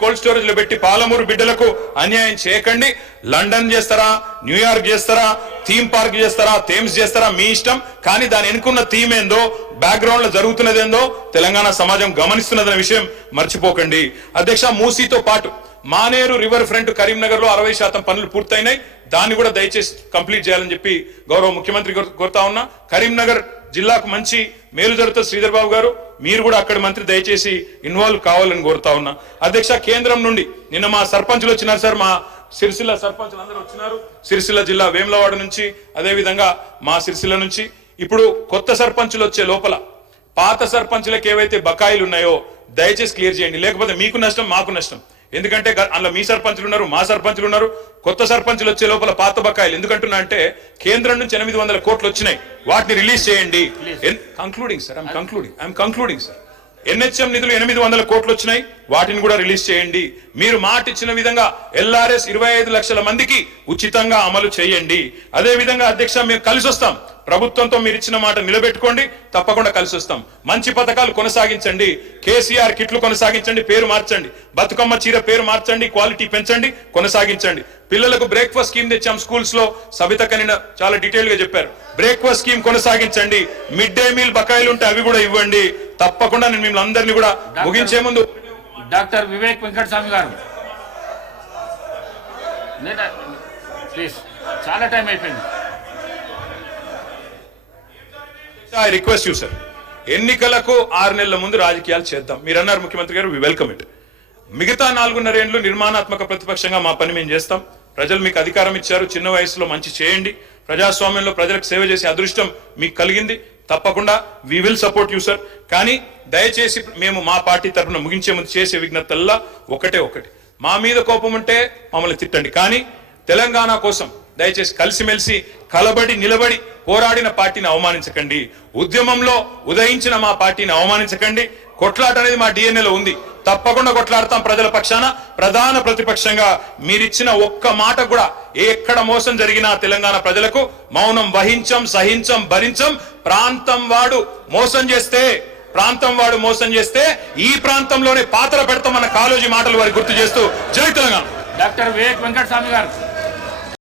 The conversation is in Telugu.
కోల్డ్ స్టోరేజ్ లో పెట్టి పాలమూరు బిడ్డలకు అన్యాయం చేయకండి. లండన్ చేస్తారా, న్యూయార్క్ చేస్తారా, థీమ్ పార్క్ చేస్తారా, థేమ్స్ చేస్తారా, మీ ఇష్టం. కానీ దాని ఎన్నుకున్న థీమ్ ఏందో, బ్యాక్గ్రౌండ్ లో జరుగుతున్నదేందో తెలంగాణ సమాజం గమనిస్తున్నదనే విషయం మర్చిపోకండి. అధ్యక్ష, మూసీతో పాటు మానేరు రివర్ ఫ్రంట్ కరీంనగర్ లో 60% పనులు పూర్తయినాయి. దాన్ని కూడా దయచేసి కంప్లీట్ చేయాలని చెప్పి గౌరవ ముఖ్యమంత్రి కోరుతా ఉన్నా. కరీంనగర్ జిల్లాకు మంచి మేలు జరుగుతుంది. శ్రీధర్ బాబు గారు, మీరు కూడా అక్కడి మంత్రి దయచేసి ఇన్వాల్వ్ కావాలని కోరుతా ఉన్నా. అధ్యక్ష, కేంద్రం నుండి నిన్న మా సర్పంచులు వచ్చినారు సార్, మా సిరిసిల్ల సర్పంచులు అందరూ వచ్చినారు. సిరిసిల్ల జిల్లా వేములవాడ నుంచి, అదే విధంగా మా సిరిసిల్ల నుంచి. ఇప్పుడు కొత్త సర్పంచులు వచ్చే లోపల పాత సర్పంచులకు ఏవైతే బకాయిలు ఉన్నాయో దయచేసి క్లియర్ చేయండి. లేకపోతే మీకు నష్టం, మాకు నష్టం. ఎందుకంటే అందులో మీ సర్పంచులు ఉన్నారు, మా సర్పంచులు ఉన్నారు. కొత్త సర్పంచులు వచ్చే లోపల పాత బకాయిలు ఎందుకంటున్నా అంటే కేంద్రం నుంచి 800 కోట్లు వచ్చినాయి, వాటిని రిలీజ్ చేయండి. Concluding sir, I'm concluding sir. NHM నిధులు 800 కోట్లు వచ్చినాయి, వాటిని కూడా రిలీజ్ చేయండి. మీరు మాట ఇచ్చిన విధంగా ఎల్ఆర్ఎస్ 25 లక్షల మందికి ఉచితంగా అమలు చేయండి. అదే విధంగా అధ్యక్ష, మేము కలిసి వస్తాం. ప్రభుత్వంతో మీరు ఇచ్చిన మాట నిలబెట్టుకోండి, తప్పకుండా కలిసి వస్తాం. మంచి పథకాలు కొనసాగించండి. కేసీఆర్ కిట్లు కొనసాగించండి, పేరు మార్చండి. బతుకమ్మ చీర పేరు మార్చండి, క్వాలిటీ పెంచండి, కొనసాగించండి. పిల్లలకు బ్రేక్ఫాస్ట్ స్కీమ్ తెచ్చాం స్కూల్స్ లో, సబిత కనిన చాలా డీటెయిల్ గా చెప్పారు. బ్రేక్ఫాస్ట్ స్కీమ్ కొనసాగించండి. మిడ్ డే మీల్ బకాయిలు ఉంటే అవి కూడా ఇవ్వండి. తప్పకుండా నేను మిమ్మల్ని అందరినీ కూడా ముగించే ముందు డాక్టర్ వివేక్ వెంకటస్వామి గారు ప్లీజ్, చాలా టైం అయిపోయింది. ఐ రిక్వెస్ట్ యూ సార్, ఎన్నికలకు 6 నెలల ముందు రాజకీయాలు చేద్దాం. మీరు అన్నారు ముఖ్యమంత్రి గారు, వి వెల్కమ్ ఇట్. మిగతా 4.5 ఏళ్లు నిర్మాణాత్మక ప్రతిపక్షంగా మా పని మేము చేస్తాం. ప్రజలు మీకు అధికారం ఇచ్చారు, చిన్న వయసులో మంచి చేయండి. ప్రజాస్వామ్యంలో ప్రజలకు సేవ చేసే అదృష్టం మీకు కలిగింది. తప్పకుండా we will support you sir. కానీ దయచేసి మేము మా పార్టీ తరఫున ముగించే ముందు చేసే విజ్ఞప్తల్లా ఒకటి, మా మీద కోపం ఉంటే మమ్మల్ని తిట్టండి. కానీ తెలంగాణ కోసం దయచేసి కలిసిమెలిసి కలబడి నిలబడి పోరాడిన పార్టీని అవమానించకండి. ఉద్యమంలో ఉదయించిన మా పార్టీని అవమానించకండి. కొట్లాట అనేది మా డిఎన్ఏలో ఉంది, తప్పకుండా కొట్లాడతాం ప్రజల పక్షాన. ప్రధాన ప్రతిపక్షంగా మీరిచ్చిన ఒక్క మాట కూడా ఎక్కడ మోసం జరిగినా తెలంగాణ ప్రజలకు మౌనం వహించం, సహించం, భరించం. ప్రాంతం వాడు మోసం చేస్తే ఈ ప్రాంతంలోనే పాత్ర పెడతామన్న కాలోజీ మాటలు వారికి గుర్తు చేస్తూ జై తెలంగాణ. డాక్టర్ వివేక్ వెంకటస్వామి గారు.